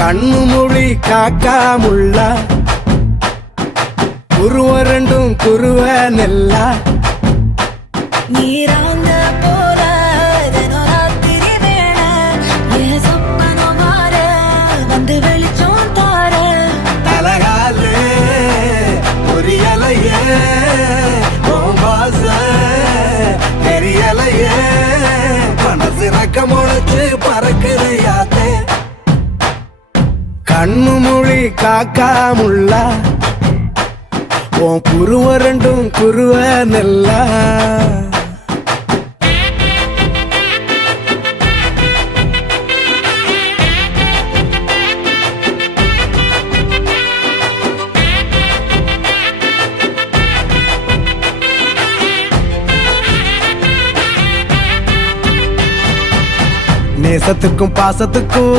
கண்ணு மொழி காக்காமுள்ள குருவ ரெண்டும் குருவ நெல்லா நீராங்க போல தினராத்திரி வேண என் சொப்பனம் மாற வந்து வெளிச்சம் தார தலகாலே பொரியலையே ஓம்பாச தெரியலையே மனசு ரக்க முளைச்சு பறக்குறையாத்தே கண்ணு மொழி காக்காமுள்ள உன் குருவ ரெண்டும் குருவ நெல்லா நேசத்துக்கும் பாசத்துக்கும்